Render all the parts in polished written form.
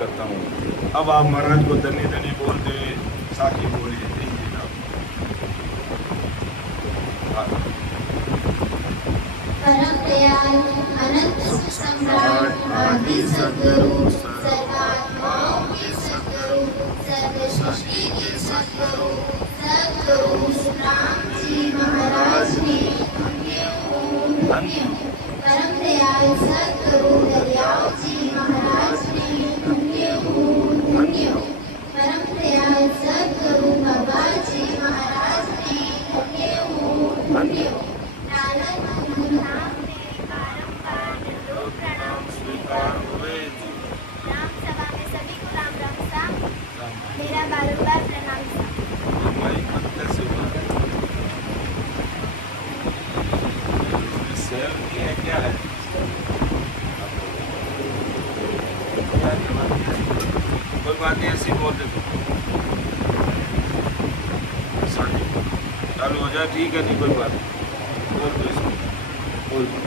करता हूँ। अब आप महाराज को धन्य धन्य बोलते साखी बोलिए। परम दयाल अनंत सुख सम्राट आदि सद्गुरु सर्वात्माओं के सद्गुरु सर्व सृष्टि के सद्गुरु सद्गुरु राम जी महाराज ने परम दयाल सद्गुरु दरियाव जी महाराज ने धन्य हो। परम दयाल सद्गुरु बाबा जी महाराज ने धन्य हो। राम सभा में सभी को राम राम सा मेरा बारंबार प्रणाम सा। क्या है कोई बात नहीं, ऐसी बोल दे तो चालू हो जाए, ठीक है, नहीं कोई बात नहीं, बोल दो इसको, बोल दो।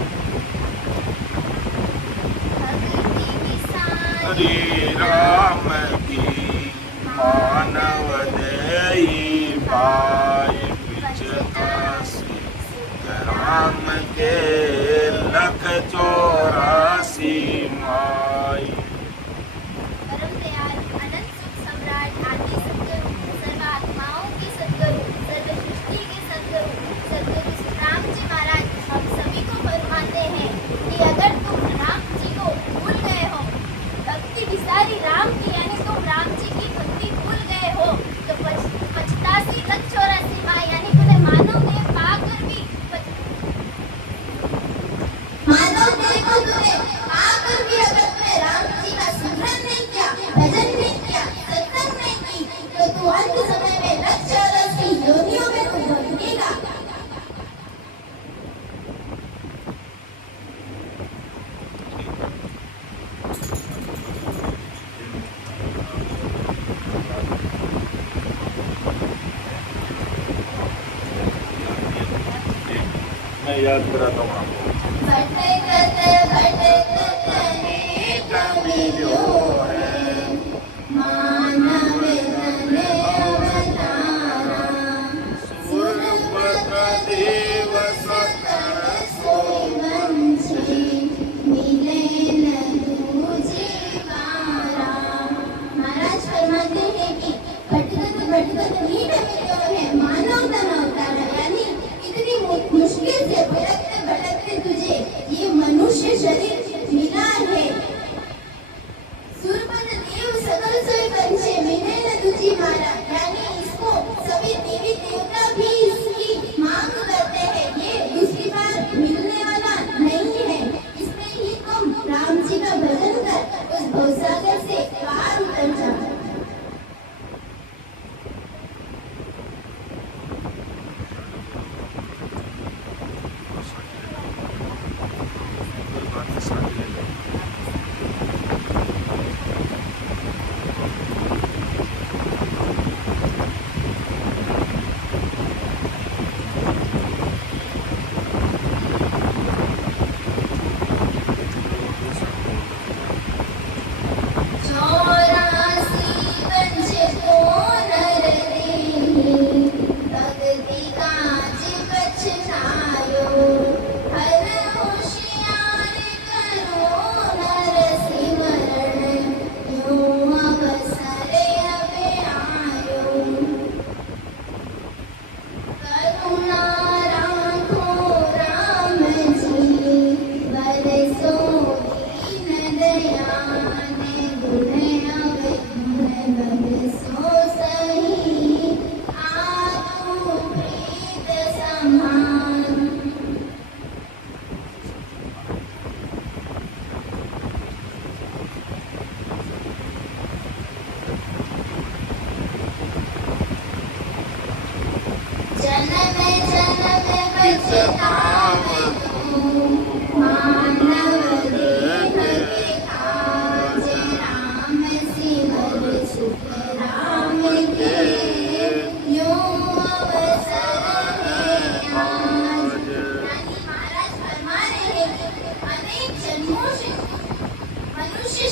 हरे राम की मानव देई पाए पिछतासी, राम के लख 84 माई। परम दयाल अनंत सुख सम्राट आदि सद्गुरु सर्वात्माओं के सद्गुरु सर्व सृष्टि के सद्गुरु सद्गुरु राम जी महाराज हम सभी को फरमाते हैं कि अगर तुम राम जी को भूल गए हो, भक्ति विसारी राम की यानी तुम राम जी की भक्ति भूल गए हो, तो 85 लख 84 माँ यानी तुम्हें मानव देह पाकर भी अगर तुम्हें राम जी का स्मरण नहीं किया, भजन नहीं किया, सत्संग नहीं की, तो तू अंत समय में लख 84 योनियों में तू भटकेगा। मैं याद कराता हूँ आपको।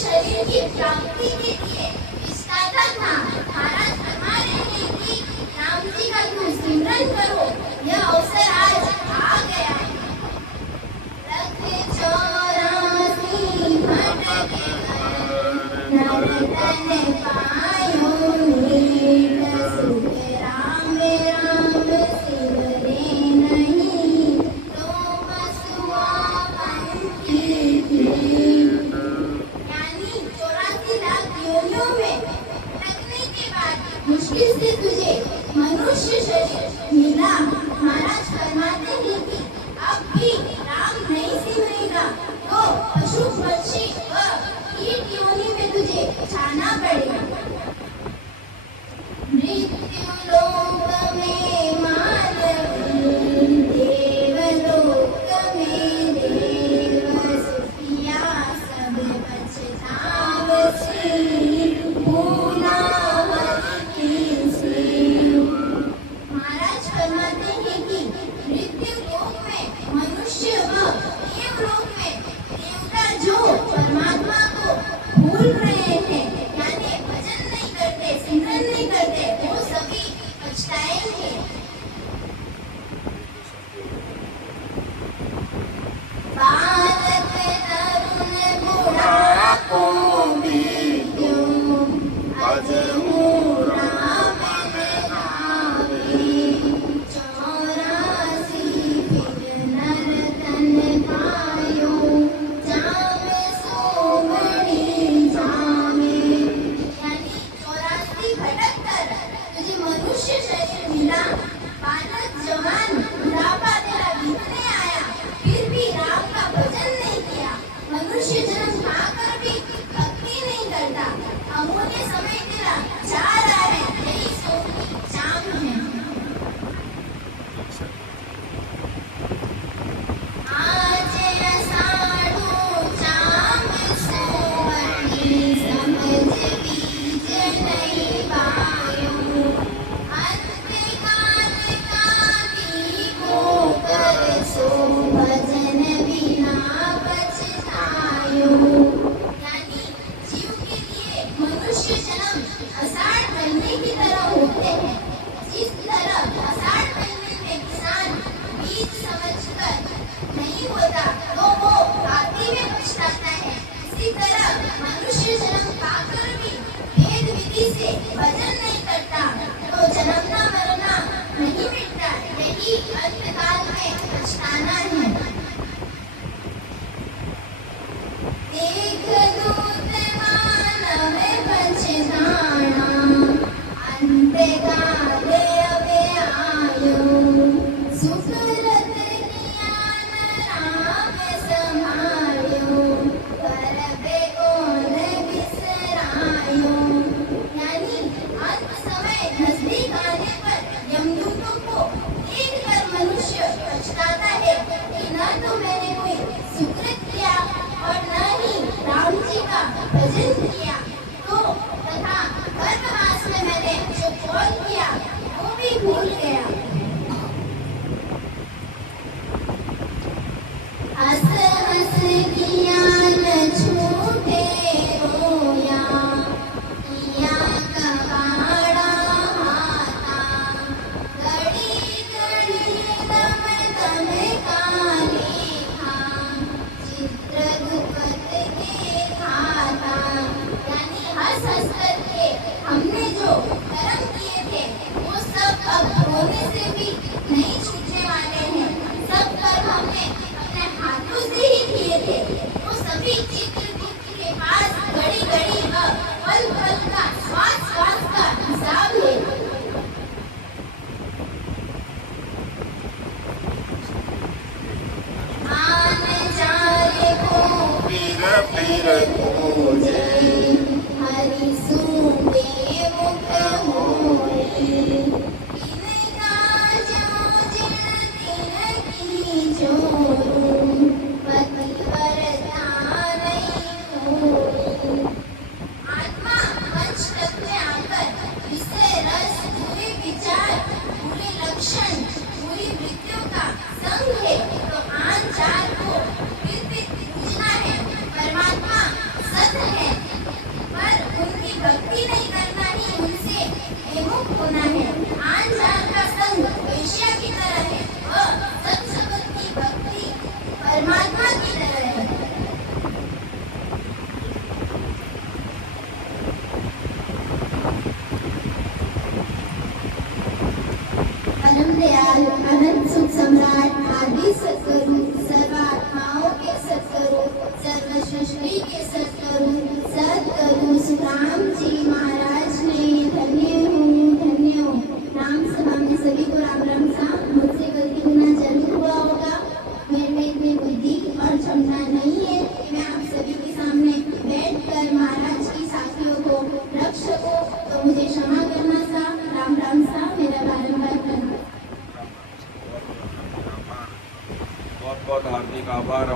शरीर की प्राप्ति के नर तन पायो नीट सुख राम राम सिमरे नहीं तो बसुआ पंथी पीठ। यानी 84 लाख योनियों में भटकने के बाद मुश्किल से तुझे मनुष्य शरीर मिला। महाराज फरमाते हैं कि अब भी राम नहीं सिमरेगा तो पशु पक्षी व कीट योनि में तुझे छाना पड़ेगा। मृत्यु लोक में मानवी देवलोक में देव सुखिया सब पछतावसी भूला की सेव। महाराज फरमाते हैं कि मृत्यु लोक में मनुष्य व देवलोक में देवता जो परमात्मा को भूल रहे हैं यानी भजन नहीं करते सिमरन नहीं करते वो सभी पछताएंगे। बालक तरुण बुढ़ापो मृत्यु अजहू राम नावे 84 फिर नर तन पायो जामे सोमणी जामे। यानी 84 भटक कर तुझे मनुष्य शरीर मिला। बालक जवान बुढ़ापा तेरा बीतने आया फिर भी राम का भजन नहीं किया। मनुष्य जन्म पाकर भी भक्ति नहीं करता। अमूल्य समय तेरा जा रहा है यही सोमनी जाम है। आज अषाढ़ो जाम सोमनी समझ बीज नहीं पायो। अंतकाल काटी को कर सो भजन बिना पछतायो। यानी जीव के लिए मनुष्य जन्म आषाढ़ महीने की तरह होते हैं। जिस तरह आषाढ़ महीने में किसान बीज समझकर नहीं होता तो वो आती में पछताता है। इसी तरह मनुष्य जन्म पाकर भी वेद विधि से भजन नहीं करता तो जन्मना मरना नहीं मिटता। यही अंतकाल में पछताना है। देख दूत मानव पछताना अंतकाले अबे आयो। सुख रत ज्ञान राम समायो करबे कौन बिसरायो। यानी अंत समय नजदीक आने पर यमदूतों को देखकर मनुष्य पछताता है कि न तो मैंने कोई सुकृत किया और न ही राम जी का भजन किया तो तथा गर्भवास में मैंने जो कौन किया वो भी भूल गया। हंस हंस किया न छूटे रोया किया कबाड़ा हाथा। घड़ी घड़ी दम दम का लेखा चित्रगुप्त के खाता। यानी हंस हंस करके हमने जो कर्म किए थे वो सब अब होने से भी नहीं छूटने वाले हैं। सब कर्म हमने अपने हाथों से ही किए थे वो सभी चित्रगुप्त के पास घड़ी घड़ी व पल पल का श्वास श्वास का हिसाब है। आन जाए को फिर पूजे हरि सूंदे मुख होए। इनका जो जिण तिन की जोरू पतिव्रता नहीं होए। आत्मा पंच तत्व में आकर विषय रस बुरे विचार बुरे लक्षण बुरी वृत्तियों का संग है तो आन जान को फिर पूजना है। परमात्मा सत्य है पर उनकी भक्ति नहीं करना ही उनसे विमुख होना है। आन जान का संग वेश्या की तरह है व सत्संग की भक्ति परमात्मा की तरह है। दयाल अनंत सुख सम्राट आदि सद्गुरु सर्व आत्माओं के सद्गुरु सर्व सृष्टि के सद्गुरु सद्गुरु सुखराम जी महाराज